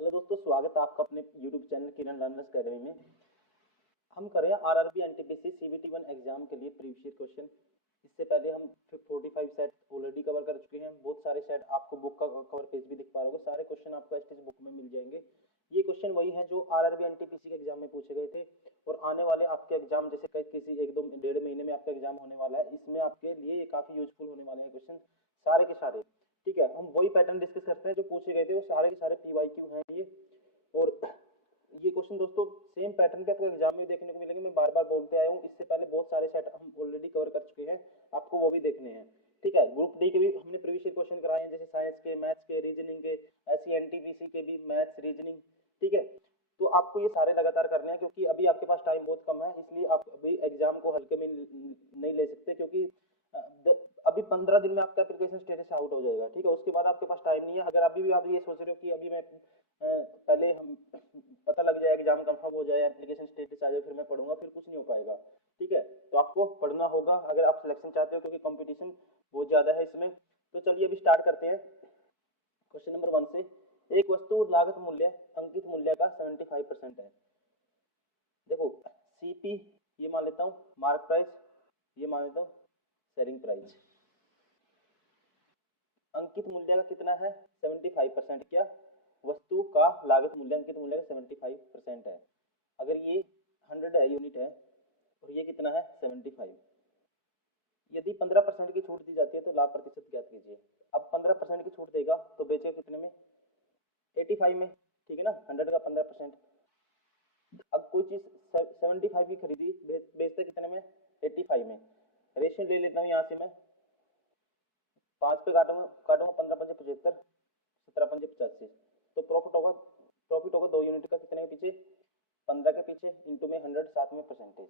Hello दोस्तों, स्वागत है आपका अपने यूट्यूब चैनल किरण लर्नर्स अकेडमी में। हम करें आरआरबी एनटीपीसी सीबीटी 1 एग्जाम के लिए प्रीवियस ईयर क्वेश्चन। इससे पहले हम 45 सेट ऑलरेडी कवर कर चुके हैं। बहुत सारे सेट आपको बुक का कवर पेज भी दिख पा रहा होगा। सारे क्वेश्चन आपको एसटीसी बुक में मिल जाएंगे। ये क्वेश्चन वही हैं जो आरआरबी एनटीपीसी के एग्जाम में पूछे गए थे और आने वाले आपके एग्जाम, जैसे किसी एक दो डेढ़ महीने में आपका एग्जाम होने वाला है, इसमें आपके लिए ये काफी यूजफुल होने वाले हैं क्वेश्चन सारे के सारे। ठीक है, हम वही पैटर्न डिस्कस करते हैं जो पूछे गए थे, वो सारे के सारे पीवाईक्यू हैं ये। और ये क्वेश्चन दोस्तों सेम पैटर्न पे आपको एग्जाम में देखने को मिलेंगे। मैं बार बार बोलते आया हूँ, इससे पहले बहुत सारे सेट हम ऑलरेडी कवर कर चुके हैं, आपको वो भी देखने हैं। ठीक है, ग्रुप डी के भी हमने प्रीवियस क्वेश्चन कराए हैं, जैसे साइंस के, मैथ्स के, रीजनिंग के, ऐसी एनटीपीसी के भी मैथ्स रीजनिंग। ठीक है, तो आपको ये सारे लगातार करने हैं क्योंकि अभी आपके पास टाइम बहुत कम है, इसलिए आप अभी एग्जाम को हल्के में नहीं ले सकते क्योंकि अभी 15 दिन में आपका एप्लीकेशन स्टेटस आउट हो जाएगा। ठीक है, उसके बाद आपके पास टाइम नहीं है। अगर अभी भी आप ये सोच रहे हो कि अभी मैं पहले हम पता लग जाए, एग्जाम कंफर्म हो जाए, एप्लीकेशन स्टेटस आ जाए, फिर मैं पढ़ूंगा, फिर कुछ नहीं हो पाएगा। ठीक है, तो आपको पढ़ना होगा अगर आप सिलेक्शन चाहते हो, क्योंकि कंपटीशन बहुत ज्यादा है इसमें। तो चलिए अभी स्टार्ट करते हैं क्वेश्चन नंबर 1 से। एक वस्तु लागत मूल्य अंकित मूल्य का 75% है। देखो, सीपी ये मान लेता हूँ, मार्क प्राइस ये मान लेता हूँ, सेलिंग प्राइस। अंकित मूल्य का कितना है? 75%। क्या वस्तु का लागत मूल्य अंकित मूल्य का 75% है। अगर ये 100 है, यूनिट है, और ये कितना है? 75। यदि 15% की छूट दी जाती है तो लाभ प्रतिशत ज्ञात कीजिए। अब 15% की छूट देगा तो बेचे कितने में? 85 में। ठीक है ना, 100 का 15%। अब कोई चीज 75 की खरीदी, बेचते कितने में? 85 में। रेशियो ले लेता हूँ यहाँ से मैं, 5 पे काटूंगा 15 पंजे 75, 17 पंजे 85। तो प्रॉफिट होगा 2 यूनिट का, कितने के पीछे? 15 के पीछे, इंटू में 100, साथ में परसेंटेज।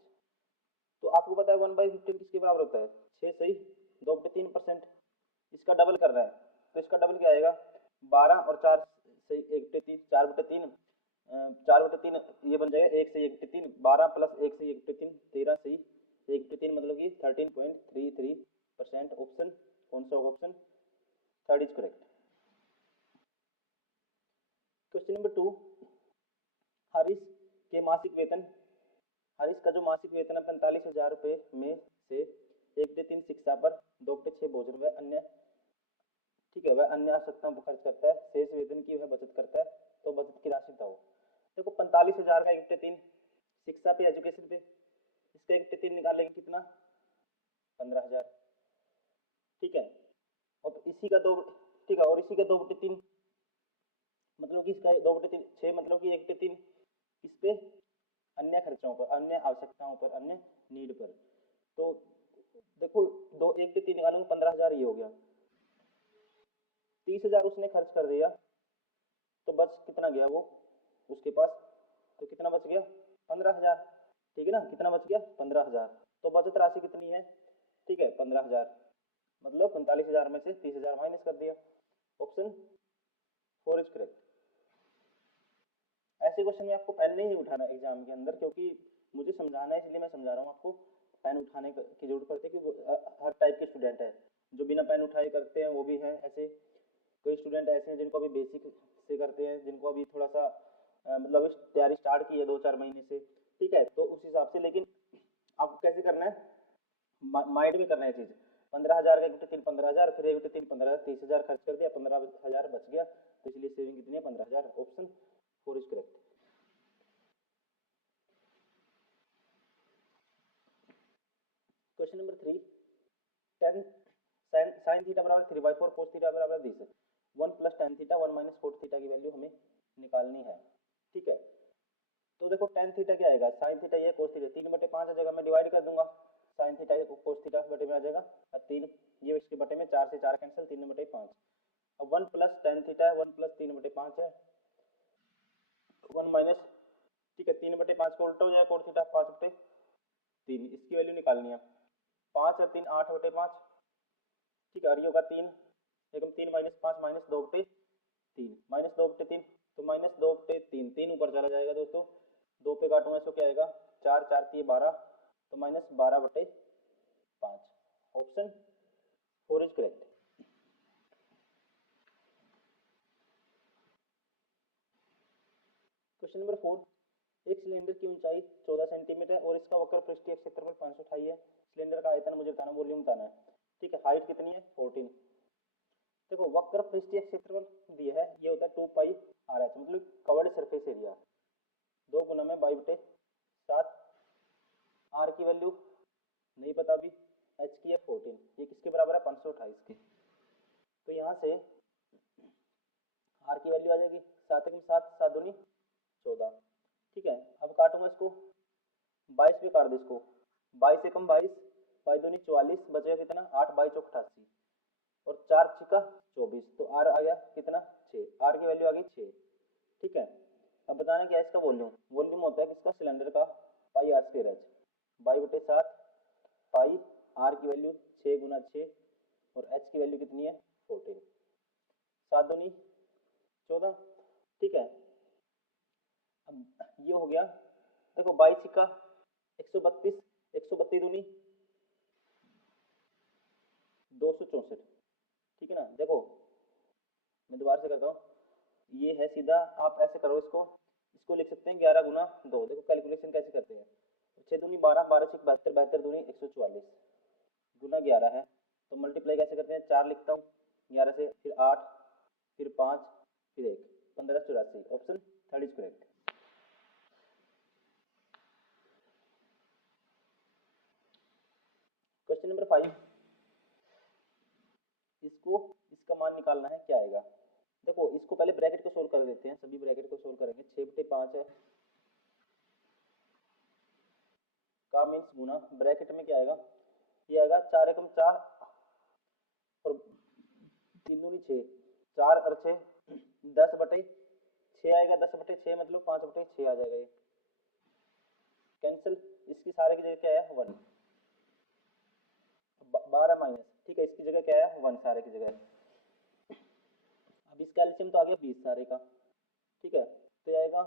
तो आपको पता है 1/15 किसके बराबर होता है? 6 सही 2/3%। इसका डबल कर रहा है तो इसका डबल क्या आएगा? 12 और 4 सही 1/3, 4/3, 4/3 ये बन जाएगा 1 सही 1/3, 12 प्लस 1 सही 1/3, 13 सही 1/3, मतलब कि 13.33%। ऑप्शन कौन सा होगा? Option third is correct. Question number 2, Harish के मासिक वेतन, हरीश का जो मासिक वेतन है 45,000 रुपये में से 1/3 शिक्षा पर, 2/6 भोजन व अन्य, ठीक है, वह अन्य आवश्यकताओं पर खर्च करता है, शेष वेतन की वह बचत करता है, तो बचत की राशि बताओ। देखो 45,000 का 1/3 शिक्षा पे, एजुकेशन पे, इसका 1/3 निकालेंगे कितना? 15,000। ठीक है, और इसी का 2, ठीक है, और इसी का 2/3 मतलब कि इसका 2/3 6, मतलब कि 1/3 किस पे? अन्य खर्चों पर, अन्य आवश्यकताओं पर, अन्य नीड पर। तो देखो 1/3 निकालूंगा, 15,000 ये हो गया। 30,000 उसने खर्च कर दिया तो बच कितना गया वो उसके पास? तो कितना बच गया? 15,000। ठीक है ना, कितना बच गया? 15,000। तो बचत राशि कितनी है? ठीक है, 15,000। मतलब 45,000 में से 30,000 माइनस कर दिया। Option 4 is correct. ऐसे क्वेश्चन में आपको पेन नहीं उठाना एग्जाम के अंदर, क्योंकि मुझे समझाना है, इसलिए मैं समझा रहा हूँ आपको। पेन उठाने की जरूरत पड़ती है कि हर टाइप के स्टूडेंट है, जो बिना पेन उठाए करते हैं वो भी हैं। ऐसे कोई स्टूडेंट ऐसे हैं जिनको अभी बेसिक से करते हैं, जिनको अभी थोड़ा सा मतलब तैयारी स्टार्ट की है 2-4 महीने से। ठीक है, तो उस हिसाब से, लेकिन आपको कैसे करना है? माइंड में करना है चीज। 15,000 का 1/3 15,000, फिर 1/3 15,000, 30,000 खर्च कर दिया, 15,000 बच गया, तो इसलिए सेविंग कितनी है? 15,000। Option 4 is correct. Question number 3, 10 sine theta बराबर 3/4, कोस थीटा बराबर 10, 1 plus tan theta 1 minus cot theta की वैल्यू हमें निकालनी है। ठीक है, तो देखो टेन थीटा क्या आएगा? साइन थीटा ये, कोस थीटा 3/5 आ जाएगा, मैं डिवाइड कर दूंगा, साइन थीटा कोस थीटा बटे में आ जाएगा, और 3 ये इसके बटे में, 4 से 4 कैंसिल, 3/5। अब 1 प्लस टेन थीटा है, 1 प्लस 3/5 है, 1 माइनस, ठीक है, 3/5 को उल्टा हो जाएगा, कोट थीटा 5/3, इसकी वैल्यू निकालनी है। 5 और 3 8/5, ठीक है, और ये होगा 3, एकदम 3 माइनस 5 माइनस 2/3, माइनस 2/3, तो माइनस 2/3, 3 ऊपर चला जाएगा दोस्तों, 2 पे काटूंगा इसको, क्या आएगा? 4 4 3 12, तो minus 12/5। Option 4 is correct. Question number 4, एक सिलेंडर की ऊंचाई 14 सेंटीमीटर है और इसका वक्र पृष्ठीय क्षेत्रफल 528 है। सिलेंडर का आयतन मुझे बताना, वॉल्यूम बताना है। ठीक है, हाइट कितनी है 14। देखो वक्र पृष्ठीय क्षेत्रफल दिया है, ये होता है 2 पाई आर एच, मतलब कवर्ड सरफेस एरिया, 2 गुना में 22/7। आर की वैल्यू नहीं पता अभी, एच की है 14, ये किसके बराबर है 528 के। तो यहाँ से आर की वैल्यू आ जाएगी 7 में 7, 7 दूनी 14। ठीक है, अब काटूंगा इसको, 22 पे काट दो इसको, 22 से कम 22, 22 दूनी 44, बचेगा कितना 8, 22 चौक 88 और 4 छिका 24, तो आर आ गया कितना 6, आर की वैल्यू आ गई 6। ठीक है, अब बताना क्या है इसका वॉल्यूम। वॉल्यूम होता है किसका, सिलेंडर का, pi r square h, 22/7 pi r की वैल्यू 6 गुना 6 और एच की वैल्यू कितनी है 14, 7 दूनी 14। ठीक है, अब ये हो गया, देखो 22 का 132, 132 दूनी 264। ठीक है ना, देखो मैं दोबारा से करता हूँ, ये है सीधा, आप ऐसे करो इसको, इसको लिख सकते हैं 11 गुना 2। देखो कैलकुलेशन कैसे करते हैं, 6 दूनी 12, 12 6 72, 72 दूनी 144 गुना 11 है, तो मल्टीप्लाई कैसे करते हैं, 4 लिखता हूँ 11 से, फिर 8, फिर 5, फिर 1, 1584। Option third is correct. Question number 5, इसको इसका मान निकालना है, क्या आएगा। देखो इसको पहले ब्रैकेट को सोल्व कर देते हैं, सभी ब्रैकेट को सोल्व करेंगे। 6/5 है का मीन्स गुना, ब्रैकेट में क्या आएगा, ये आएगा 4 एकम 4 और 3 दूनी 6, 4 और 6 10/6 आएगा, 10/6 मतलब 5/6 आ जाएगा, ये कैंसिल। इसकी सारे की जगह क्या है 1, 12 माइनस, ठीक है, इसकी जगह क्या है 1 सारे की जगह। अब इसका एलसीएम तो आ गया 20 सारे का। ठीक है, तो आएगा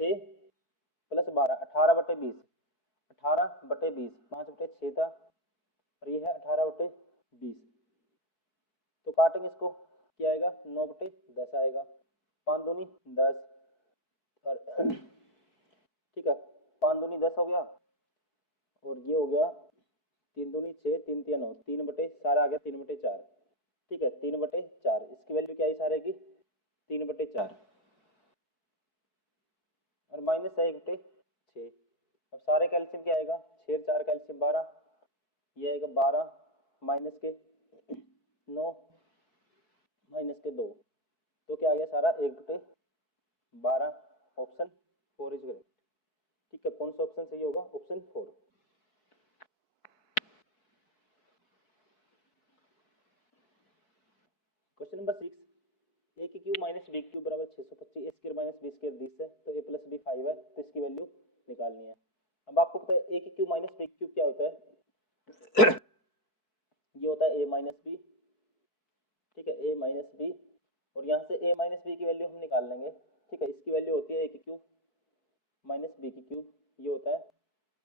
6 प्लस 12, 18/20, 18/20, 5/6 था और ये है 18/20। तो काटेंगे इसको, क्या आएगा 9/10 आएगा, 5 दूनी 10 और ठीक है, 5 दूनी 10 हो गया और ये हो गया 3 दूनी 6, 3 3 9, 3 बटे सारा आ गया 3/4। ठीक है, 3/4, इसकी वैल्यू क्या है सारे की 3/4 और माइनस है 1/6। अब सारे कैल्शियम क्या आएगा, 6 4 कैल्शियम 12, ये आएगा 12 माइनस के 9 माइनस के 2, तो क्या आ गया सारा 1/12। Option 4 is correct. ठीक है, कौन सा ऑप्शन सही होगा, ऑप्शन 4। क्वेश्चन नंबर 6, ए की क्यूब माइनस बी क्यूब बराबर 625, ए स्क्वायर माइनस बी स्क्वायर 20 है, तो ए प्लस बी 5 है, तो इसकी वैल्यू निकालनी है। अब आपको पता है ए की क्यूब माइनस बी क्यूब क्या होता है, ये होता है ए माइनस बी। ठीक है, ए माइनस बी और यहाँ से ए माइनस बी की वैल्यू हम निकाल लेंगे। ठीक है, इसकी वैल्यू होती है ए की क्यूब माइनस बी की क्यूब, ये होता है।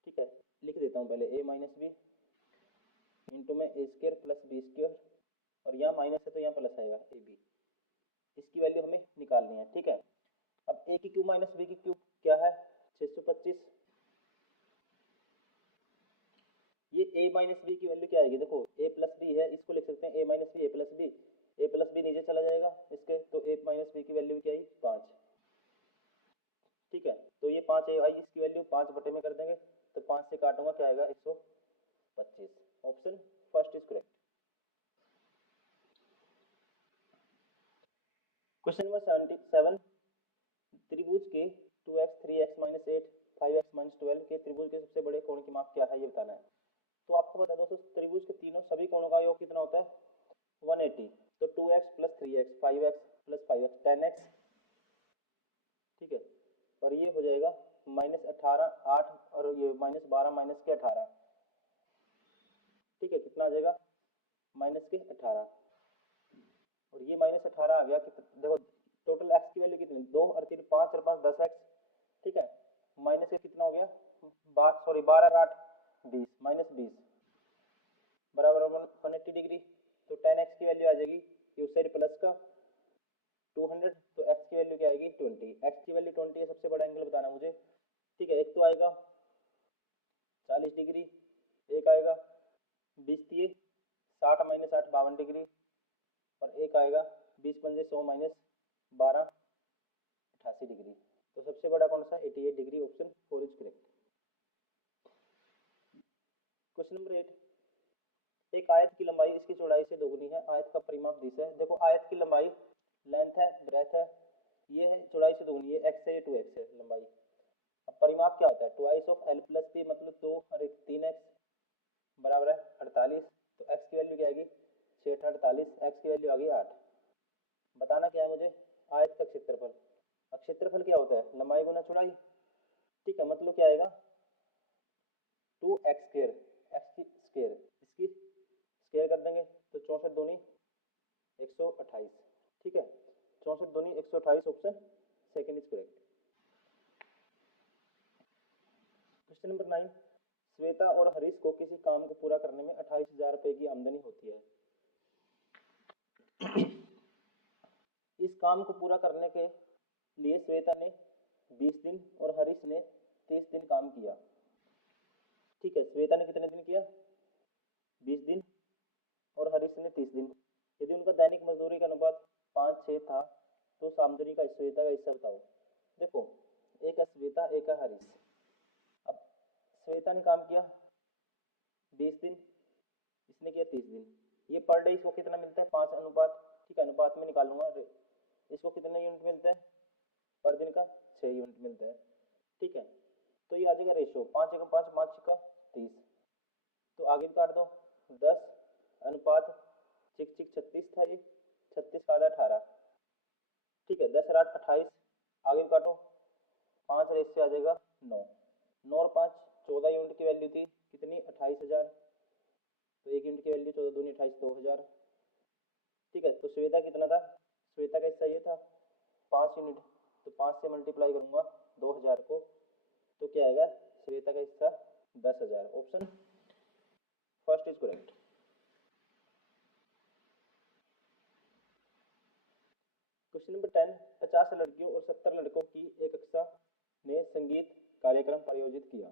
ठीक है, लिख देता हूँ पहले ए माइनस बी इंटू में ए स्क्वायर प्लस बी स्क्वायर और यहाँ माइनस है तो यहाँ प्लस आएगा ए बी, इसकी वैल्यू हमें निकालनी है। ठीक है, अब ए की क्यूब माइनस बी की क्यूब क्या है 625, ये a माइनस बी की वैल्यू क्या आएगी, देखो a प्लस बी है, इसको लिख सकते हैं a minus B, A plus B नीचे चला जाएगा इसके, तो a माइनस बी की वैल्यू क्या आई 5। ठीक है, तो ये 5 आई, इसकी वैल्यू 5 बटे में कर देंगे, तो 5 से काटूंगा क्या आएगा 125। Option first is correct. Question number 77, त्रिभुज के 2x 3x - 8 5x - 12 के त्रिभुज के सबसे बड़े कोण की माप क्या है, ये बताना है। तो आपको बता दो दोस्तों, त्रिभुज के तीनों सभी कोणों का योग कितना होता है 180, तो 2x plus 3x 5x plus 5x 10x। ठीक है, और ये हो जाएगा -18 8 और ये -12 माइनस के 18। ठीक है, कितना आ जाएगा -18 और ये -18 आ गया। देखो टोटल x की वैल्यू कितनी 2 और 3 5 और 5 10x। ठीक है, माइनस के कितना हो गया 12 और 8 20 -20 बराबर 180 डिग्री, तो 10x की वैल्यू आ जाएगी, ये उस साइड प्लस का 200, तो x की वैल्यू क्या आएगी 20, एक्स की वैल्यू 20 है, सबसे बड़ा एंगल बताना मुझे। ठीक है, एक तो आएगा 40 डिग्री, एक आएगा 20 दिए 60 माइनस 8 52 डिग्री, और एक आएगा 20 पंजे 100 माइनस 12 88 डिग्री। तो सबसे बड़ा कौन सा 88 degree, option 4 is correct. Question number 8, एक आयत की लंबाई इसकी चौड़ाई से दोगुनी है, आयत का परिमाप 20 है। देखो आयत की लंबाई लेंथ है, ब्रेथ है, ये है चौड़ाई से दोगुनी है, एक्स है, ये 2x है लंबाई। अब परिमाप क्या होता है, twice of L plus P, मतलब 2 और 1 3x बराबर है 48। तो x की वैल्यू क्या आएगी 6 48, x की वैल्यू आ गई 8। बताना क्या है मुझे, आयत का क्षेत्रफल। अब क्षेत्रफल क्या होता है, लंबाई गुना चौड़ाई। ठीक है, मतलब क्या आएगा 2x स्क्वायर, एक्स की स्क्वायर, इसकी स्क्वायर कर देंगे तो 64 दूनी 128। ठीक है, 64 दूनी 128, option second is correct. Question number 9, Shweta और हरीश को किसी काम को पूरा करने में 28,000 रुपए की आमदनी होती है। इस काम को पूरा करने के लिए श्वेता ने 20 दिन और हरीश ने 30 दिन काम किया। ठीक है, श्वेता ने कितने दिन किया 20 दिन और हरीश ने 30 दिन। यदि उनका दैनिक मजदूरी का अनुपात 5-6 था तो आमदनी का श्वेता का हिस्सा बताओ। देखो एक है श्वेता, एक है हरीश। अब श्वेता ने काम किया 20 दिन, इसने किया 30 दिन। ये पर डे इसको कितना मिलता है 5 अनुपात, ठीक है अनुपात में निकालूंगा, इसको कितने यूनिट मिलता है पर दिन का 6 यूनिट मिलता है। ठीक है, तो ये आ जाएगा रेशो 5 का 5 5 का 30। तो आगे काट दो 10 अनुपात 36 था, ये 36 का आधा 18। ठीक है, 10 और 8 28, आगे काटो 5 रेस से आ जाएगा 9, 9 और 5 14 यूनिट की वैल्यू थी कितनी 28,000। तो एक यूनिट की वैल्यू 14 दूनी 28 2000। ठीक है, तो श्वेता कितना था, श्वेता का हिस्सा ये था 5 यूनिट, तो 5 से मल्टीप्लाई करूंगा 2000 को, तो क्या आएगा श्वेता का हिस्सा 10,000, option first is correct. Question number 10, 50 लड़कियों और 70 लड़कों की एक कक्षा ने संगीत कार्यक्रम प्रायोजित किया।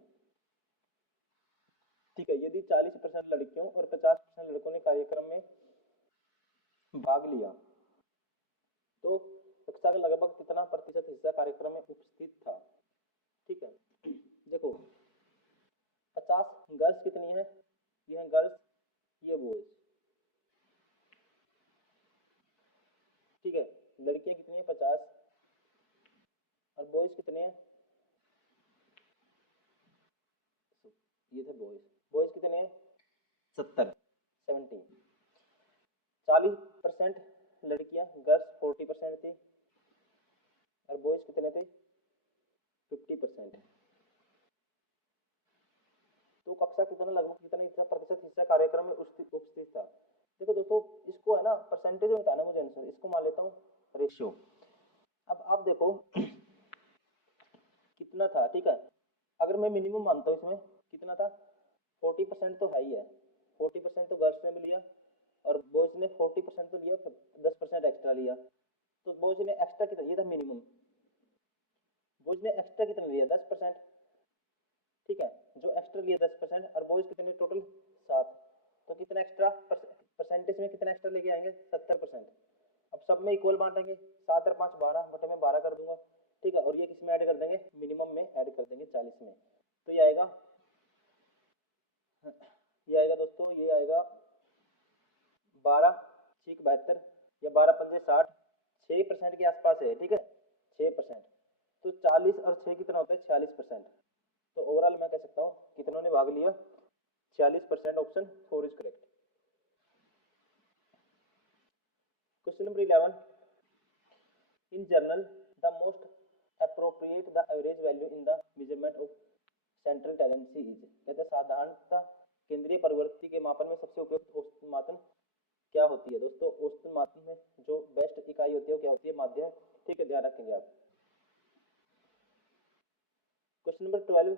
ठीक है, यदि 40% लड़कियों और 50% लड़कों ने कार्यक्रम में भाग लिया तो कक्षा का लगभग कितना प्रतिशत हिस्सा कार्यक्रम में उपस्थित था। ठीक है, देखो 50 गर्ल्स कितनी है, ये है गर्ल्स, ये बॉयज। ठीक है, लड़कियां कितनी है 50 और बॉयज कितने हैं, ये थे बॉयज, बॉयज कितने हैं 70 70। 40% लड़कियां, गर्ल्स 40% थी और बॉयज कितने थे 50%। तो कक्षा कितना लगभग कितना हिस्सा प्रतिशत हिस्सा कार्यक्रम में उपस्थित था। देखो दोस्तों इसको है ना परसेंटेज में बताना मुझे आंसर, इसको मान लेता हूँ रेशियो। अब आप देखो कितना था। ठीक है, अगर मैं मिनिमम मानता हूँ इसमें कितना था 40% तो है ही है, 40% तो गर्ल्स ने भी लिया और बॉयज ने 40% तो लिया, 10% एक्स्ट्रा लिया। तो बॉयज ने एक्स्ट्रा कितना, ये था मिनिमम, बॉयज ने एक्स्ट्रा कितना लिया 10%। ठीक है, जो एक्स्ट्रा लिया 10% और बॉयज कितने टोटल 7, तो कितना एक्स्ट्रा परसेंटेज में कितना एक्स्ट्रा लेके आएंगे 70%। अब सब में इक्वल बांटेंगे, 7 और 5 12 बटे में 12 कर दूंगा। ठीक है, और ये किस में ऐड कर देंगे मिनिमम में ऐड कर देंगे 40 में। तो ये आएगा दोस्तों, ये आएगा 12 6 72 या 12 पंजे 60, 6% के आसपास है। ठीक है 6%, तो 40 और 6 कितना होता है 46%। तो ओवरऑल मैं कह सकता हूँ कितनों ने भाग लिया 46%, option 4 is correct. Question number 11, in general the most appropriate the average value in the measurement of central tendency is। कहते हैं साधारणतः केंद्रीय प्रवृत्ति के मापन में सबसे उपयुक्त औसत मापन क्या होती है। दोस्तों औसत मापन में जो बेस्ट इकाई होती है वो क्या होती है माध्य। ठीक है, ध्यान रखेंगे आप। क्वेश्चन नंबर 12,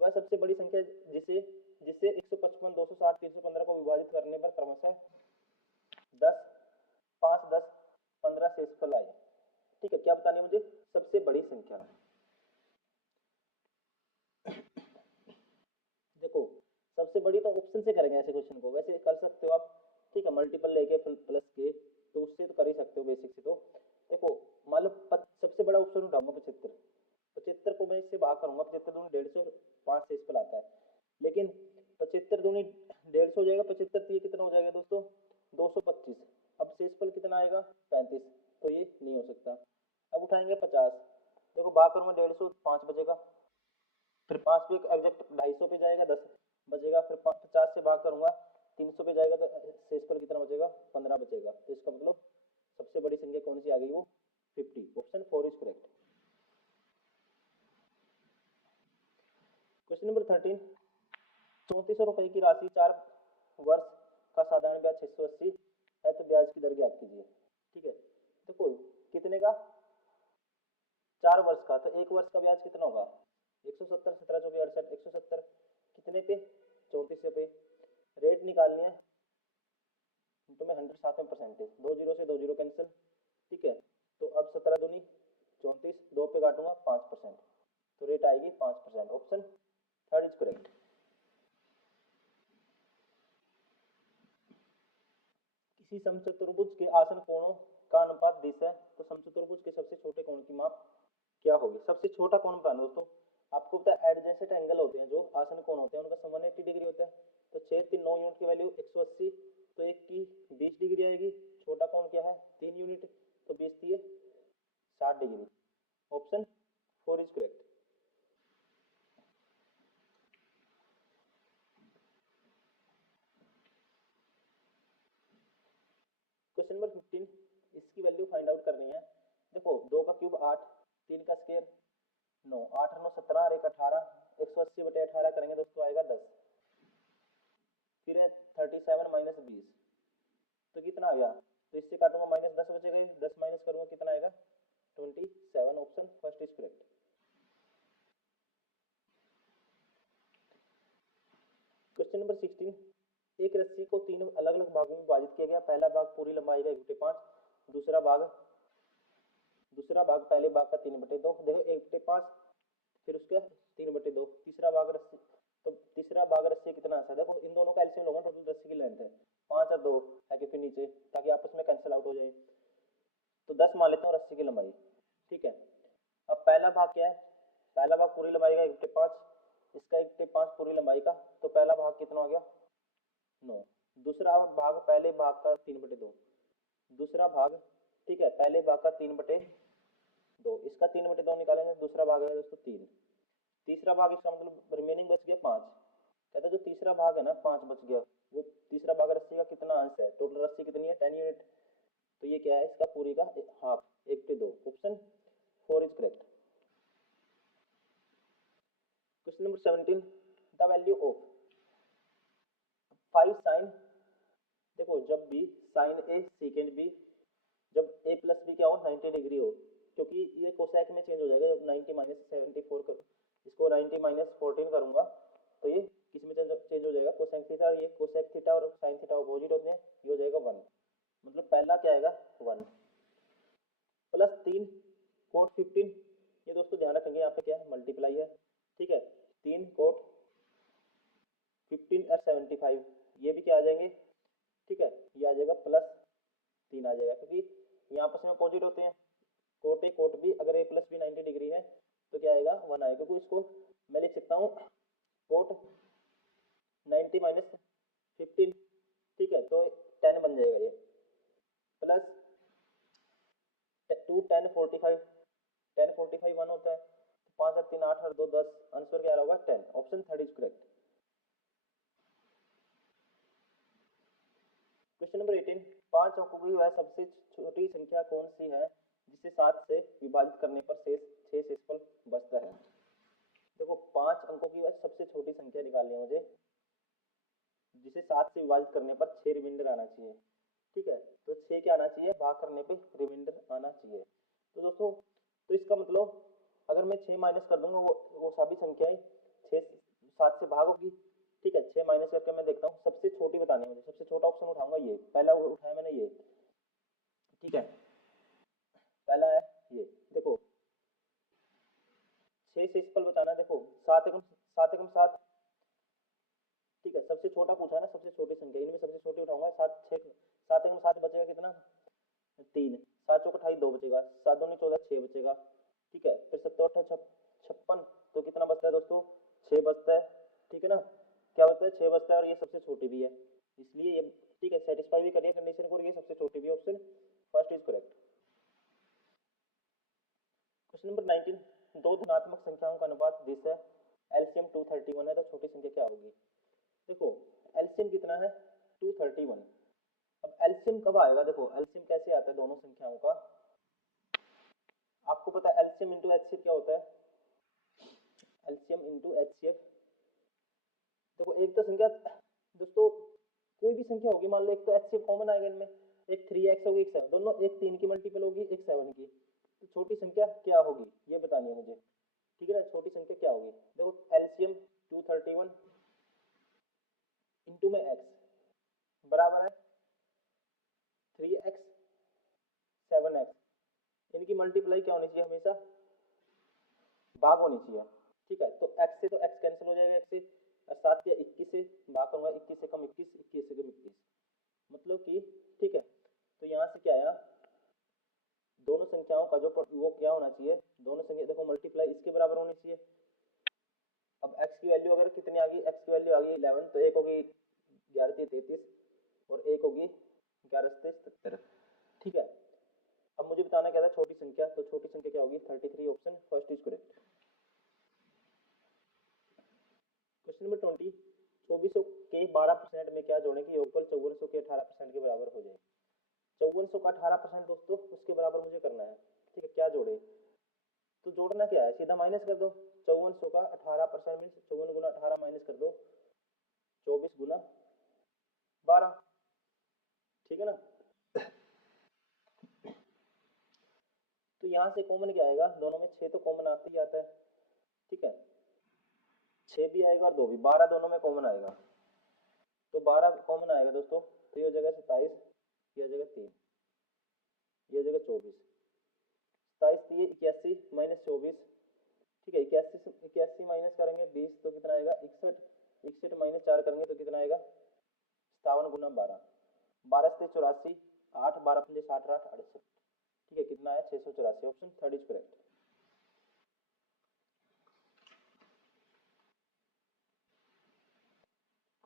वह सबसे बड़ी संख्या जिसे जिससे 155 260 315 को विभाजित करने पर क्रमशः 10 5 10 15 शेषफल आए। ठीक है, संख्या। देखो सबसे बड़ी तो ऑप्शन से करेंगे ऐसे क्वेश्चन को, वैसे कर सकते हो आप, ठीक है, मल्टीपल लेके प्लस के, तो उससे तो कर ही सकते हो बेसिक से। तो देखो मान लो सबसे बड़ा ऑप्शन उठाऊंगा 75, 75 को मैं इससे भाग करूंगा, 75 दूनी 150, 5 से इस पर आता है, लेकिन 75 दूनी 150 हो जाएगा, 75 ये कितना हो जाएगा दोस्तों 225, अब शेषफल कितना आएगा 35, तो ये नहीं हो सकता। अब उठाएंगे 50, देखो भाग करूंगा 150, 5 बचेगा, फिर 5 पे एग्जैक्ट 250 पे जाएगा 10 बचेगा, फिर 50 से भाग करूंगा 300 पे जाएगा, तो शेषफल कितना बचेगा 15 बचेगा। तो इसका मतलब सबसे बड़ी संख्या कौन सी आ गई, वो 50, option 4 is correct. Question number 13, 3400 रुपए की राशि 4 वर्ष का साधारण ब्याज 680 है, तो ब्याज की दर ज्ञात कीजिए। ठीक है, देखो कितने का 4 वर्ष का, तो 1 वर्ष का ब्याज कितना होगा 170, 17 चौके 68, 170 कितने पे 3400 पे, रेट निकालनी है, तो मैं 100 साथ में परसेंटेज, 2 जीरो से 2 जीरो कैंसिल, ठीक है, तो अब 17 दूनी 34, 2 पे काटूंगा 5%, तो रेट आएगी 5%, ऑप्शन 3 इज करेक्ट। किसी समचतुर्भुज के आसन कोणों का अनुपात 20 है, तो समचतुर्भुज के सबसे छोटे कोण की माप क्या होगी। सबसे छोटा कोण बताना दोस्तों, आपको पता है एडजेसेंट एंगल होते हैं जो आसन कोण होते हैं उनका सम 180 डिग्री होता है, तो 6 3 9 यूनिट की वैल्यू 180, तो एक की 20 डिग्री आएगी, छोटा कोण क्या है 3 यूनिट, तो 20 थी 60 degree, option 4 is correct. Question number 15, इसकी वैल्यू फाइंड आउट करनी है। देखो 2 का क्यूब 8, 3 का स्क्वायर 9, 8 9 17 और 1 18, 180 बटे 18 करेंगे दोस्तों आएगा 10, फिर है 37 माइनस 20, तो कितना आ गया, तो इससे काटूंगा माइनस 10 बचेगा, 10 माइनस करूंगा कितना आएगा 27, option first is correct. Question number 16, एक रस्सी को 3 अलग अलग भागों में विभाजित किया गया, पहला भाग पूरी लंबाई का 1/5, दूसरा भाग पहले भाग का 3/2, देखो 1/5 फिर उसका 3/2, तीसरा भाग रस्सी, तो तीसरा भाग रस्सी कितना है, देखो इन दोनों का एलसीएम लोगे, टोटल रस्सी की लेंथ है 5 और 2 है कि फिर नीचे, ताकि आपस में कैंसिल आउट हो जाए, तो 10 मान लेता हूँ रस्सी की लंबाई, ठीक है। अब पहला भाग क्या है, पहला भाग पूरी लंबाई का 1/5, इसका 1/5 पूरी लंबाई का, तो पहला भाग कितना हो गया 9, दूसरा भाग पहले भाग का 3/2, दूसरा भाग, ठीक है, पहले भाग का 3/2, इसका 3/2 निकालेंगे, दूसरा भाग है दोस्तों 3, तीसरा भाग, इसका मतलब रिमेनिंग बच गया 5, कहते जो तीसरा भाग है ना 5 बच गया, वो तीसरा भाग रस्सी का कितना अंश है, टोटल रस्सी कितनी है 10 यूनिट, तो ये क्या है इसका पूरी का half 1/2, option 4 is correct. Question number 17, the value of 5 sine, देखो जब भी साइन ए सेकेंड बी, जब ए प्लस बी क्या हो 90 डिग्री हो, क्योंकि ये कोसेक में चेंज हो जाएगा, जब 90 माइनस 74 कर, इसको 90 माइनस 14 करूंगा, तो ये किस में चेंज हो जाएगा, कोसेक थीटा, और ये कोसेक थीटा और साइन थीटा अपोजिट होते हैं, ये हो जाएगा 1, मतलब पहला क्या आएगा 1, प्लस 3 कोट 15, ये दोस्तों ध्यान रखेंगे यहाँ पे क्या है मल्टीप्लाई है, ठीक है, 3 कोट 15 और 75, ये भी क्या आ जाएंगे, ठीक है, ये आ जाएगा प्लस 3 आ जाएगा, क्योंकि यहाँ आपस में अपोजिट होते हैं, कोट ए कोट बी, अगर ए प्लस बी 90 डिग्री है तो क्या आएगा 1 आएगा, क्योंकि इसको मैं लिख सकता हूँ कोट 90 माइनस 15, ठीक है, तो 10 बन जाएगा ये, प्लस 2 10 45, 10 45 1 होता है, तो 5 और 3 8 और 2 10, आंसर क्या होगा 10, option 3 is correct. Question number 18, 5 अंकों की वह सबसे छोटी संख्या कौन सी है जिसे 7 से विभाजित करने पर शेष 6 शेषफल बचता है। देखो 5 अंकों की वह सबसे छोटी संख्या निकालनी है मुझे, जिसे 7 से विभाजित करने पर 6 रिमाइंडर आना चाहिए, ठीक है, तो 6 क्या आना चाहिए, भाग करने पे रिमाइंडर आना चाहिए। तो दोस्तों तो इसका मतलब अगर मैं 6 माइनस कर दूंगा, वो सभी संख्याएं 6 7 से भाग होगी, ठीक है, 6 माइनस करके मैं देखता हूँ सबसे छोटी बतानी है मुझे, सबसे छोटा ऑप्शन उठाऊंगा, ये पहला उठाया मैंने ये, ठीक है, पहला है ये, देखो 6 से इसपल बचाना है। देखो 7 एकम 7, ठीक है, सबसे छोटा पूछा है ना, सबसे छोटी संख्या, इनमें सबसे छोटी उठाऊंगा। 7 एकम 7 बचेगा कितना, 3। 7 चौक 28, 2 बचेगा। 7 दूनी 14, 6 बचेगा। ठीक है, फिर 7 8 56, तो कितना बचता है दोस्तों, 6 बचता है। ठीक है ना, क्या बचता है, 6 बचता है, और ये सबसे छोटी भी है, इसलिए ये ठीक है, सेटिस्फाई भी करिए कंडीशन को, और ये सबसे छोटी भी है। Option first is correct. Question number 19, दो धनात्मक संख्याओं का अनुपात 10 है, एलसीएम 231 है, तो छोटी संख्या क्या होगी। देखो एलसीएम कितना है, 231। अब एलसीएम कब आएगा, देखो एलसीएम कैसे आता है दोनों संख्याओं का, आपको पता है एलसीएम इंटू एचसीएफ क्या होता है, एलसीएम इंटू एचसीएफ। देखो एक तो संख्या दोस्तों, कोई भी संख्या होगी, मान लो एक तो एचसीएफ कॉमन आएगा इनमें, एक 3x होगी, एक 7, दोनों एक 3 की मल्टीपल होगी, एक 7 की, तो छोटी संख्या क्या होगी ये बतानी है मुझे। ठीक है ना, छोटी संख्या क्या होगी, देखो एलसीएम 231 इंटू में x बराबर है 3x 7x, इनकी मल्टीप्लाई क्या होनी चाहिए, हमेशा भाग होनी चाहिए। ठीक है, तो x से तो x कैंसिल हो जाएगा, x से, और 7 या 21 से भाग करूंगा, 21 से कम 21, 21 से कम 21, मतलब कि ठीक है, तो यहाँ से क्या आया, दोनों संख्याओं का जो वो क्या होना चाहिए, दोनों संख्या देखो मल्टीप्लाई इसके बराबर होनी चाहिए। अब x की वैल्यू अगर कितनी आ गई, x की वैल्यू आ गई 11, तो एक होगी 11 33, और एक होगी 11 77। ठीक है, अब मुझे बताना क्या था, छोटी संख्या, तो छोटी संख्या क्या होगी, 33। Option first is correct. Question number 20, 2400 के 12% में क्या जोड़ें कि योगफल 5400 के 18% के बराबर हो जाए। 5400 का 18% दोस्तों, उसके बराबर मुझे करना है। ठीक है, क्या जोड़े, तो जोड़ना क्या है, सीधा माइनस कर दो। 5400 का 18% मीन 54 गुना 18 माइनस कर दो 24 गुना 12। ठीक है ना, तो यहाँ से कॉमन क्या आएगा, दोनों में 6 तो कॉमन आते ही आता है। ठीक है, 6 भी आएगा और 2 भी, 12 दोनों में कॉमन आएगा, तो 12 कॉमन आएगा दोस्तों, तो ये हो जाएगा 27, ये हो जाएगा 3, ये हो जाएगा 24, 27 ये 81 माइनस 24। ठीक है, 81 माइनस करेंगे 20, तो कितना आएगा 61, 61 माइनस 4 करेंगे तो कितना आएगा 57 गुना 12, 12 से 84, 8 12 पंजे 60 8 68। ठीक है, कितना है 684। Option third is correct.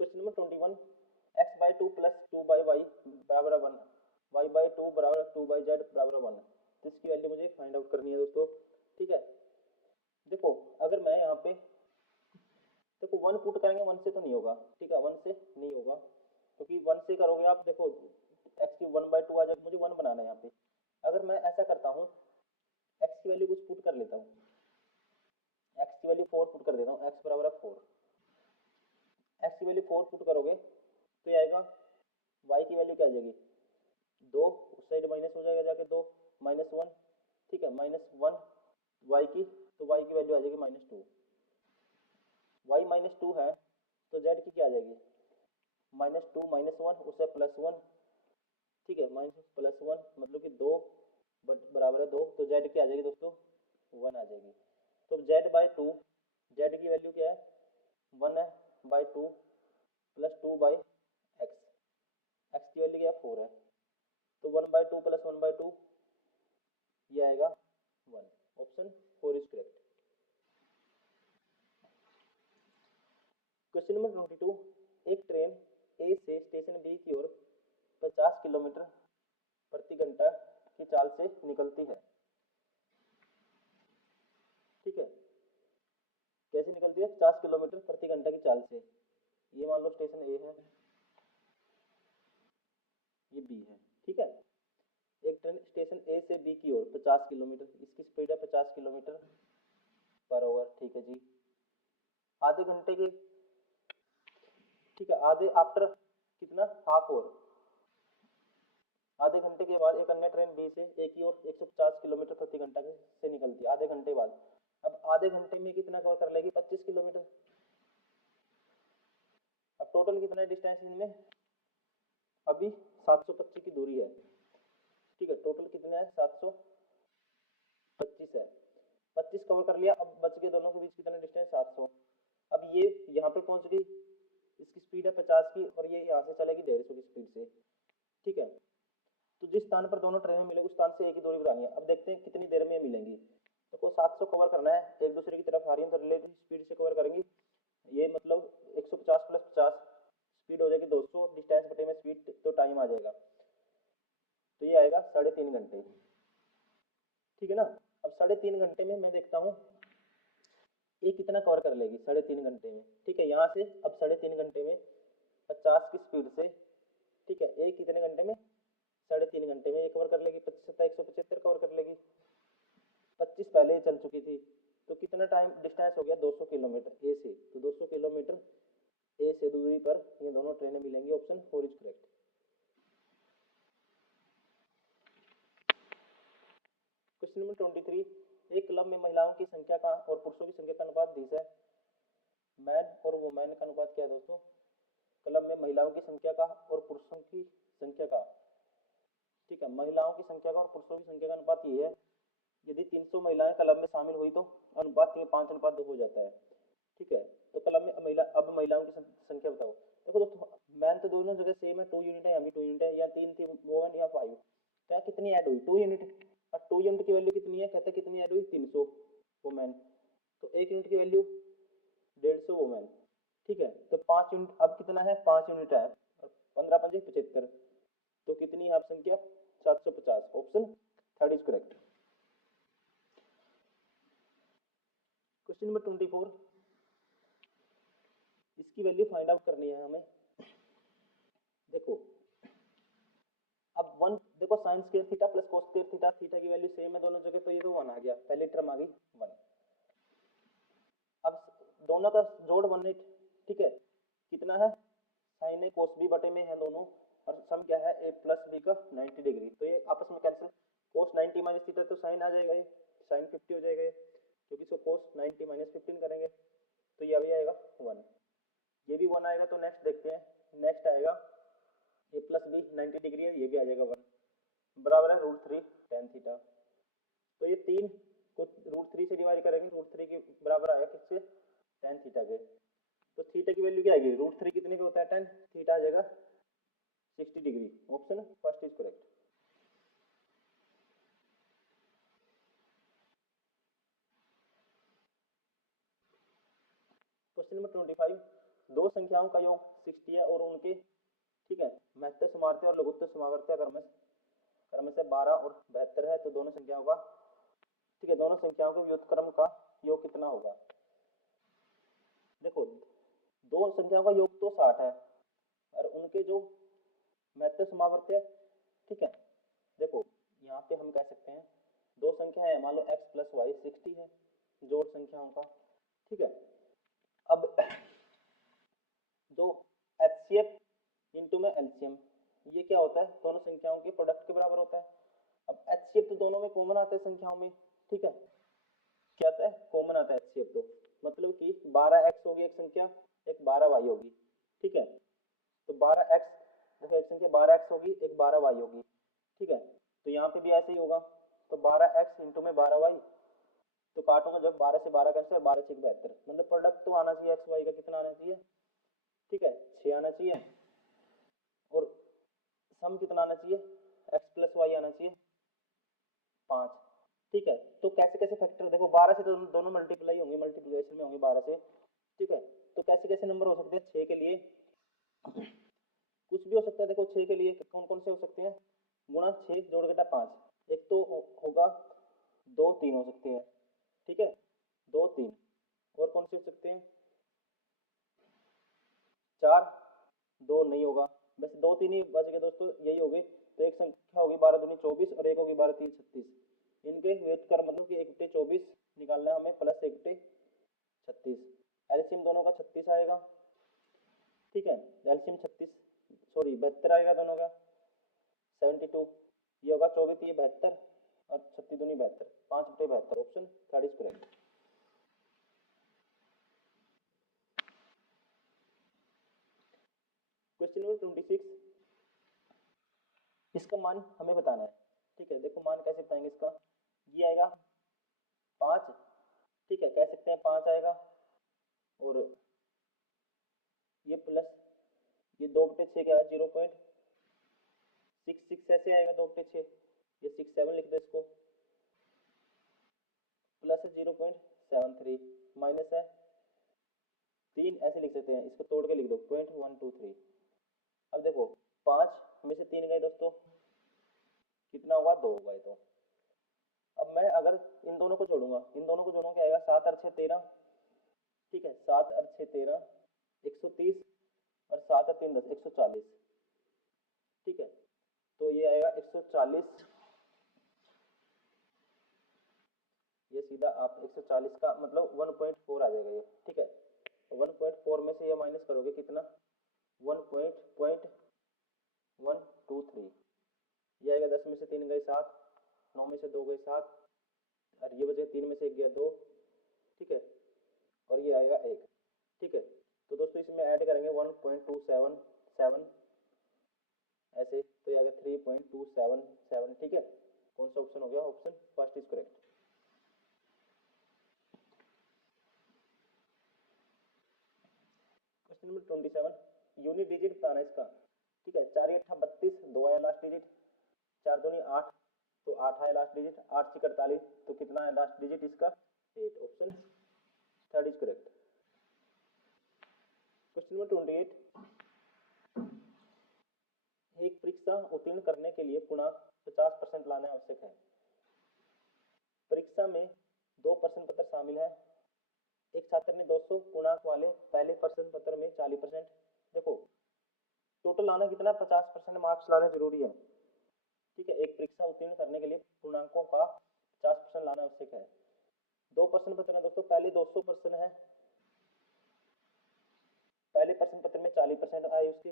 Question number 21, x by 2 plus 2 by Y बराबर 1, y बाई 2 बराबर 2 बाई जेड बराबर 1, तो इसकी वैल्यू मुझे फाइंड आउट करनी है दोस्तों। ठीक है, देखो अगर मैं यहाँ पे देखो 1 पुट करेंगे, 1 से तो नहीं होगा। ठीक है, 1 से नहीं होगा, क्योंकि 1 से करोगे आप, देखो x की 1/2 आ जाएगा, मुझे 1 बनाना है यहाँ पे। अगर मैं ऐसा करता हूँ, x की वैल्यू कुछ पुट कर लेता हूँ, x की वैल्यू 4 पुट कर देता हूँ, x बराबर है 4, x की वैल्यू 4 पुट करोगे तो ये आएगा, y की वैल्यू क्या आ जाएगी 2, उस साइड माइनस हो जाएगा जाके 2 -1। ठीक है, -1 y की, तो y की वैल्यू आ जाएगी -2, y -2 है, तो z की क्या आ जाएगी -2 -1 उससे +1। ठीक है, +1 मतलब कि 2 बराबर है 2, तो z की आ जाएगी दोस्तों 1 आ जाएगी। तो z/2, z की वैल्यू क्या है 1 है by 2 plus 2 by x, x की वैल्यू क्या है 4 है, तो 1/2 प्लस 1/2 ये आएगा 1। Option 4 is correct. Question number 22, एक ट्रेन ए से स्टेशन बी की ओर 50 किलोमीटर प्रति घंटा की चाल से निकलती है। ठीक है, कैसे निकलती है, 50 किलोमीटर प्रति घंटा की चाल से। ये मान लो स्टेशन ए है, ये बी है। ठीक है, एक ट्रेन स्टेशन ए से बी की ओर 50 किलोमीटर, इसकी स्पीड है 50 किलोमीटर पर आवर। ठीक है जी, आधे घंटे के, ठीक है, आधे आफ्टर कितना हाफ ओवर, आधे घंटे के बाद एक अन्य ट्रेन बी से ए की ओर 150 किलोमीटर प्रति घंटा से निकलती है, आधे घंटे बाद। अब आधे घंटे में कितना कवर कर लेगी, 25 किलोमीटर। अब टोटल कितना डिस्टेंस इनमें, अभी 725 की दूरी है। ठीक है, टोटल कितना है 725 है, 25 कवर कर लिया। अब बच गए दोनों के बीच कितना डिस्टेंस, 700। अब ये यहाँ पे पहुंच गई, इसकी स्पीड है 50 की और ये यहाँ से चलेगी 150 की स्पीड से, ठीक है। तो जिस स्थान पर दोनों ट्रेनें मिलेंगी उस स्थान से एक ही दूरी बनानी है। अब देखते हैं कितनी देर में ये मिलेंगी। तो को 700 कवर करना है, एक दूसरे की तरफ आ रही है तो रिलेटिव स्पीड से कवर करेंगी। ये मतलब 150 प्लस 50 स्पीड हो जाएगी 200, डिस्टेंस बटे में स्पीड, तो टाइम आ जाएगा, तो ये आएगा 3.5 घंटे, ठीक है ना। अब 3.5 घंटे में मैं देखता हूँ ये कितना कवर कर लेगी 3.5 घंटे में, ठीक है। यहाँ से अब 3.5 घंटे में 50 की स्पीड से, ठीक है, ये कितने घंटे में, 3.5 घंटे में ये कवर कर लेगी। 25 175 कवर कर लेगी। 25 पहले ही चल चुकी थी, तो कितना टाइम डिस्टेंस हो गया 200 किलोमीटर ए से, तो 200 किलोमीटर ए से दूरी पर ये दोनों ट्रेनें मिलेंगी। Option 4 is correct. Question number 23, एक क्लब में महिलाओं की संख्या का और पुरुषों की संख्या का अनुपात 20 है। मैन और वुमेन का अनुपात क्या है दोस्तों, क्लब में महिलाओं की संख्या का और पुरुषों की संख्या का, ठीक है, महिलाओं की संख्या का और पुरुषों की संख्या का अनुपात ये है। यदि 300 महिलाएं क्लब में शामिल हुई तो अनुपात ये 5:2 हो जाता है, ठीक है। तो क्लब में महिला, अब महिलाओं की संख्या बताओ। देखो दोस्तों, मैन तो दोनों जगह सेम है, 2 यूनिट है, यहाँ भी 2 यूनिट है, या 3 थी वुमेन या 5, क्या कितनी ऐड हुई 2 यूनिट। और 2 यूनिट की वैल्यू कितनी है, कहते हैं कितनी ऐड हुई 300 वुमेन, तो 1 यूनिट की वैल्यू 150 वुमेन, ठीक है। तो 5 यूनिट, अब कितना है 5 यूनिट है, 15 5 75, तो कितनी है अब संख्या 750। Option 3 is correct. Question number 24, इसकी वैल्यू फाइंड आउट करनी है हमें। देखो अब 1, देखो sine square theta plus cos square theta, theta की वैल्यू सेम है दोनों जगह, तो ये तो 1 आ गया, पहली टर्म आ गई 1। अब दोनों का जोड़ 1 ठीक है, कितना है साइन ए कोस बी बटे में है दोनों, और सम क्या है ए प्लस बी का 90 डिग्री, तो ये आपस में कैंसिल, कोस 90 माइनस थीटा तो साइन आ जाएगा, ये साइन 50 हो जाएगा, क्योंकि इसको कोस 90 माइनस 15 करेंगे तो ये अभी आएगा 1, ये भी 1 आएगा। तो नेक्स्ट देखते हैं, नेक्स्ट आएगा ए प्लस बी 90 डिग्री है, ये भी आ जाएगा 1, बराबर है √3 tan थीटा। तो ये 3 को √3 से डिवाइड करेंगे, √3 के बराबर आएगा किससे, tan थीटा के। तो थीटा की वैल्यू क्या आएगी, √3 कितने पे होता है tan, थीटा आ जाएगा 60 degree. Option first is correct. Question number 25, दो संख्याओं का योग 60 है और उनके, ठीक है, महत्तम समावर्ती और लघुत्तम समावर्ती क्रम से 12 और 72 है, तो दोनों संख्याओं का, ठीक है, दोनों संख्याओं के व्युत्क्रम का योग कितना होगा। देखो दो संख्याओं का योग तो 60 है और उनके जो महत्तम समावर्ती है, ठीक है, देखो यहाँ पे हम कह सकते हैं दो संख्या है, मान लो x प्लस वाई 60 है, जोड़ संख्याओं का, ठीक है। अब जो HCF इंटू में LCM, ये क्या होता है, दोनों संख्याओं के प्रोडक्ट के बराबर होता है। अब HCF तो दोनों में कॉमन आता है संख्याओं में, ठीक है, क्या आता है कॉमन आता है HCF, तो मतलब कि 12x होगी एक संख्या, एक 12y होगी, ठीक है। तो 12x, देखो एक संख्या 12x होगी, एक 12y होगी, ठीक है। तो यहाँ पे भी ऐसे ही होगा, तो 12x इंटू में 12y, तो काटोगे जब 12 से 12 कैंसिल, 12 6 72, मतलब प्रोडक्ट तो आना चाहिए एक्स वाई का, कितना आना चाहिए, ठीक है 6 आना चाहिए, और सम कितना आना चाहिए, x प्लस वाई आना चाहिए 5, ठीक है। तो कैसे कैसे फैक्टर, देखो 12 से तो दोनों मल्टीप्लाई होंगे, मल्टीप्लिकेशन में होंगे 12 से, ठीक है। तो कैसे कैसे नंबर हो सकते हैं, 6 के लिए कुछ भी हो सकता है। देखो 6 के लिए कौन कौन से हो सकते हैं, गुणा 6 जोड़ घटा 5, एक तो होगा 2 3 हो सकते हैं, ठीक है 2 3, और कौन से हो सकते हैं 4 2 नहीं होगा, बस 2 3 ही बच गए दोस्तों, यही हो गए। तो एक संख्या होगी 12 दूनी 24 और एक होगी 12 3 36, इनके व्युत्क्रम मतलब कि 1 बटे 24 निकालना है हमें, प्लस 1 बटे 36, एलसीएम दोनों का 36 आएगा, ठीक है, एलसीएम 36 सॉरी 72 आएगा दोनों का 72, ये होगा 24 ये 72 और 36 दूनी 72, 5 बटे 72, option 3 is correct. Question number 26, इसका मान हमें बताना है, ठीक है। देखो मान कैसे बताएंगे इसका, ये आएगा 5 5 आएगा, और ये प्लस ये 2/6 क्या है 0.66 ऐसे आएगा 2/6, ये 67 लिख दो इसको, प्लस है 0.73, माइनस है 3 ऐसे लिख सकते हैं, इसको तोड़ के लिख दो 0.123। अब देखो 5 में से 3 गए दोस्तों, कितना हुआ 2 होगा ये तो। अब मैं अगर इन दोनों को जोड़ूंगा, क्या आएगा 7 और 6 13, ठीक है 7 और 6 13 130, और 7 और 3 10 140, ठीक है। तो ये आएगा 140, ये सीधा आप 140 का मतलब 1.4 आ जाएगा ये, ठीक है। 1.4 में से ये माइनस करोगे कितना 1.123, ये आएगा 10 में से 3 गए 7, 9 में से 2 गए 7, और ये बचे 3 में से 1 गया 2, ठीक है, और ये आएगा 1, ठीक है। तो दोस्तों इसमें ऐड करेंगे 1.277 ऐसे, तो ये आएगा 3.277, ठीक है। कौन सा ऑप्शन हो गया, option first is correct. Question number 27, unit digit बताना है इसका, ठीक है। 4 8 32, 2 आया लास्ट डिजिट, 4 दूनी 8, तो 8 आया लास्ट डिजिट, 8 6 48, तो कितना है लास्ट डिजिट इसका 8, option third is correct. Question number 28, एक परीक्षा उत्तीर्ण करने के लिए पूर्णांक 50% लाना आवश्यक है। परीक्षा में 2 प्रश्न पत्र शामिल है। एक छात्र ने 200 पूर्णांक वाले पहले प्रश्न पत्र में 40%, देखो टोटल लाना कितना 50% मार्क्स लाना जरूरी है, ठीक है। एक परीक्षा उत्तीर्ण करने के लिए पूर्णांकों का 50% लाना आवश्यक है। 2 प्रश्न पत्र है दोस्तों, पहले 200 प्रश्न है, पहले प्रश्न पत्र में 40% आए उसके।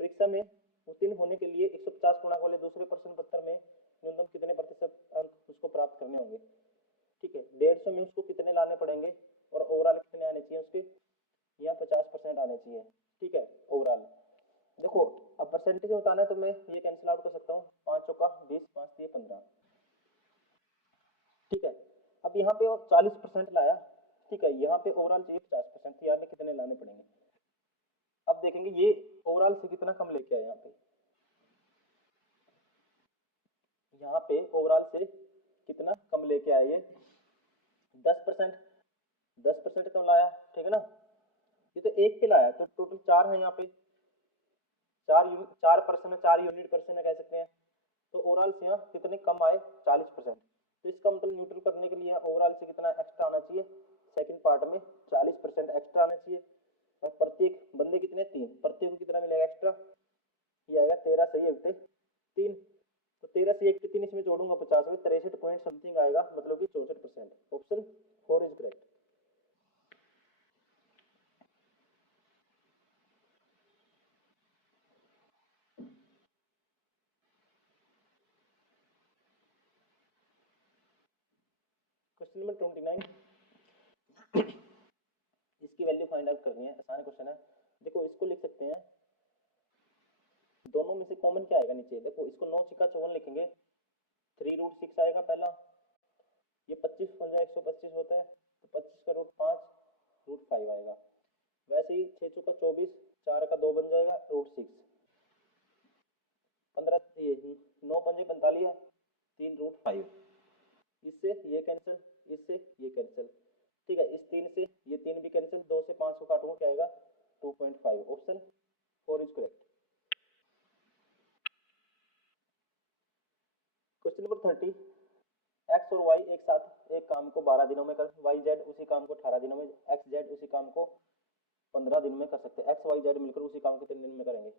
परीक्षा में उत्तीर्ण होने के लिए 150 पूर्णांक वाले दूसरे प्रश्न पत्र में न्यूनतम कितने प्रतिशत अंक उसको प्राप्त करने होंगे, ठीक है। 150 में उसको कितने लाने पड़ेंगे, और ओवरऑल कितने आने चाहिए उसके, यहाँ 50% आने चाहिए, ठीक है ओवरऑल। देखो अब परसेंटेज में बताना है तो मैं ये कैंसिल आउट कर सकता हूँ, 5 चौका 20, 5 दिए 15, ठीक है। अब यहाँ पे 40% लाया, ठीक है, यहाँ पे ओवरऑल चाहिए 50%, यहाँ पे कितने लाने पड़ेंगे। अब देखेंगे ये ओवरऑल से कितना कम लेके आए, यहाँ पे ओवरऑल से कितना कम लेके आए ये 10% कम लाया, ठीक है ना। ये तो एक पे लाया, तो टोटल 4 है यहाँ पे, 4% 4 यूनिट परसेंट कह सकते हैं। तो ओवरऑल से यहाँ कितने कम आए 40%, तो इसका मतलब न्यूट्रल करने के लिए ओवरऑल से कितना एक्स्ट्रा आना चाहिए, सेकंड पार्ट में 40% एक्स्ट्रा आना चाहिए। और प्रत्येक बंदे कितने 3, प्रत्येक को कितना मिलेगा एक्स्ट्रा, ये आएगा 13 सही 3, तो 13 से 3 इसमें जोड़ूंगा 50 में 63 पॉइंट समथिंग आएगा, मतलब कि 64%, option 4 is correct. Question number 29, इसकी वैल्यू फाइंड आउट करनी है, आसान क्वेश्चन है। देखो इसको लिख सकते हैं, दोनों में से कॉमन क्या आएगा नीचे, देखो इसको 9 6 54 लिखेंगे, 3√6 आएगा पहला, ये 25 पंजा 125 होता है, तो 25 का रूट 5 √5 आएगा। वैसे ही 6 चौका 24, 4 का 2 बन जाएगा √6, 15 ये 9 पंजे 45 है, 3√5, इससे ये कैंसिल, इससे ये कैंसिल, ठीक है। इस 3 से ये 3 भी कैंसिल, 2 से 5 को काटूंगा क्या आएगा 2.5, option 4 is correct. Question number 30, x और वाई एक साथ एक काम को 12 दिनों में कर, वाई जेड उसी काम को 18 दिनों में, एक्स जेड उसी काम को 15 दिन में कर सकते हैं। एक्स वाई जेड मिलकर उसी काम को कितने दिन में करेंगे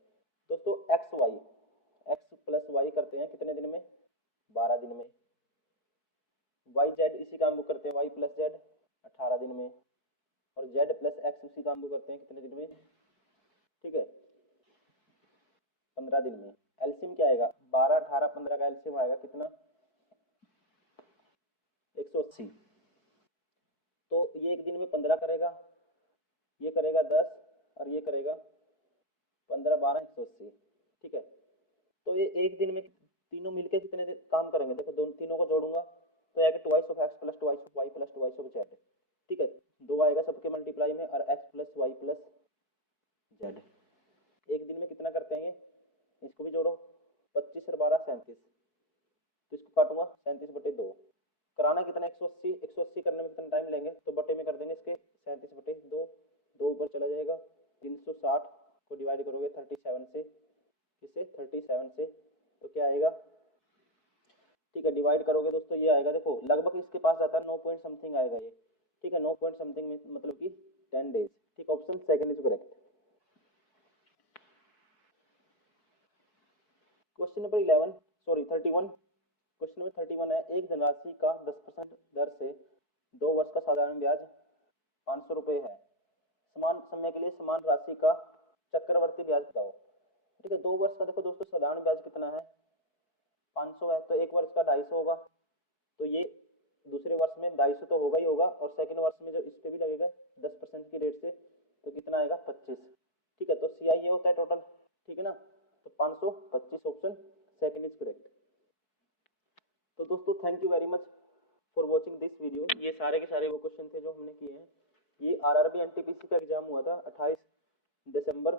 दोस्तों, एक्स प्लस वाई करते हैं कितने दिन में 12 दिन में, वाई जेड इसी काम को करते हैं वाई प्लस जेड 18 दिन में, और जेड प्लस एक्स उसी काम को करते हैं कितने दिन में, ठीक है 15 दिन में। एलसीएम क्या आएगा 12 18 15 का एलसीएम आएगा कितना 180, तो ये एक दिन में 15 करेगा, ये करेगा 10, और ये करेगा 15 12 180, ठीक है। तो ये एक दिन में तीनों मिलकर कितने काम करेंगे, देखो दोनों तीनों को जोड़ूंगा तो आएगा 2 ऑफ एक्स काटूंगा 37/2, कराना कितना 180, 180 करने में कितना टाइम लेंगे, तो बटे में कर देंगे इसके 37/2, 2 ऊपर चला जाएगा, 360 को डिवाइड करोगे 37 से, किससे 37 से, तो क्या आएगा, ठीक है डिवाइड करोगे दोस्तों ये आएगा, देखो लगभग इसके पास जाता है 9 पॉइंट समथिंग आएगा ये, ठीक है 9 पॉइंट समथिंग में मतलब कि 10 डेज, ठीक option second is correct. Question number 11 sorry 31, question number 31 है, एक धनराशि का 10% दर से 2 वर्ष का साधारण ब्याज 500 रुपये है, समान समय के लिए समान राशि का चक्रवर्ती ब्याज बताओ, ठीक है 2 वर्ष का देखो दोस्तों साधारण ब्याज कितना है 500 है, तो एक वर्ष का 250 होगा, तो ये दूसरे वर्ष में 250 तो होगा ही होगा, और सेकंड वर्ष में जो इस पे भी लगेगा 10% की रेट से, तो कितना आएगा 25, ठीक है तो सी आई ये होता है टोटल, ठीक है ना, तो 525 ऑप्शन सेकंड इज करेक्ट। तो दोस्तों thank you very much for watching this video, ये सारे के सारे वो क्वेश्चन थे जो हमने किए हैं, ये आरआरबी एनटीपीसी का एग्जाम हुआ था 28 दिसंबर,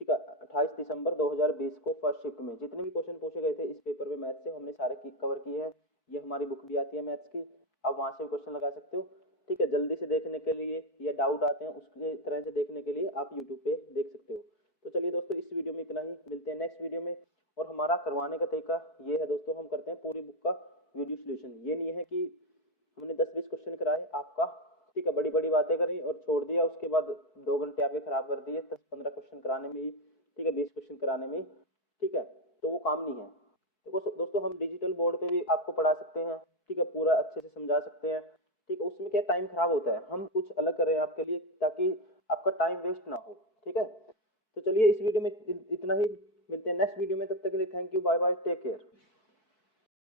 ठीक है 28 दिसंबर 2020 को फर्स्ट शिफ्ट में, जितने भी क्वेश्चन पूछे गए थे इस पेपर में मैथ से हमने सारे कवर किए हैं, ये हमारी बुक भी आती है मैथ्स की, आप वहाँ से क्वेश्चन लगा सकते हो, ठीक है जल्दी से देखने के लिए या डाउट आते हैं उसके तरह से देखने के लिए आप यूट्यूब पे देख सकते हो। तो चलिए दोस्तों इस वीडियो में इतना ही, मिलते हैं नेक्स्ट वीडियो में, और हमारा करवाने का तरीका ये है दोस्तों, हम करते हैं पूरी बुक का वीडियो सोल्यूशन, ये नहीं है कि हमने 10-20 क्वेश्चन कराए आपका, ठीक है बड़ी बड़ी बातें करी और छोड़ दिया, उसके बाद 2 घंटे आपके खराब कर दिए 10-15 क्वेश्चन कराने में ही, ठीक है 20 क्वेश्चन कराने में ही, ठीक है तो वो काम नहीं है। देखो दोस्तों हम डिजिटल बोर्ड पे भी आपको पढ़ा सकते हैं, ठीक है पूरा अच्छे से समझा सकते हैं, ठीक है उसमें क्या टाइम खराब होता है, हम कुछ अलग कर रहे हैं आपके लिए ताकि आपका टाइम वेस्ट ना हो, ठीक है। तो चलिए इस वीडियो में इतना ही, मिलते हैं नेक्स्ट वीडियो में, तब तक के लिए thank you, bye bye, take care.